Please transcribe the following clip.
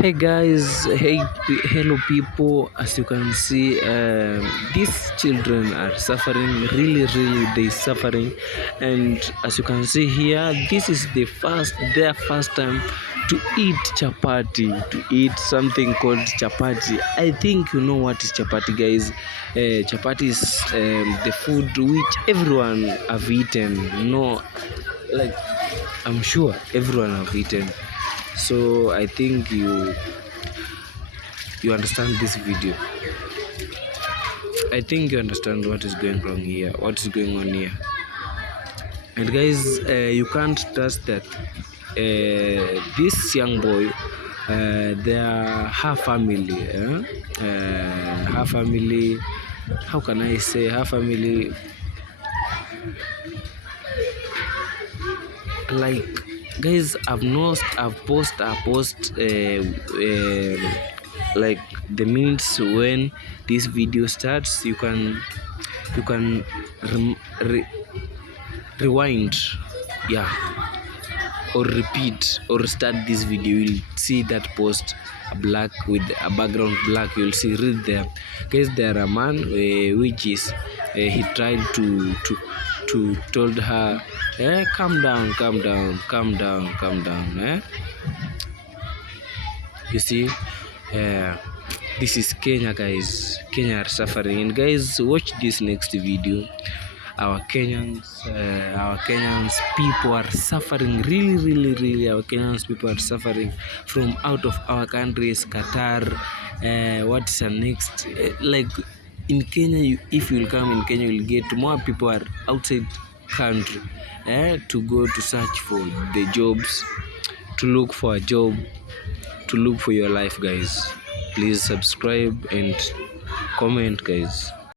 Hey guys, hello people. As you can see, these children are suffering, really they suffering. And as you can see here, this is their first time to eat chapati, to eat something called chapati. I think you know what is chapati, guys. Chapati is the food which everyone have eaten. No, like I'm sure everyone have eaten. So I think you understand this video. I think you understand what is going on here. And guys, you can't trust that this young boy, her family, her family. How can I say her family? Like, guys, I've post like the minutes when this video starts. You can rewind, yeah, or repeat or start this video. You'll see that post black with a background black. You'll see read there, guys. There are a man which is he tried to told her, calm down, you see. This is Kenya, guys. Kenya are suffering. And guys, watch this next video. Our Kenyans people are suffering, really. Our Kenyans people are suffering from out of our countries, Qatar. What's the next? Like in Kenya, if you'll come in Kenya, you'll get more people are outside country to go to search for the jobs, to look for a job, to look for your life, guys. Please subscribe and comment, guys.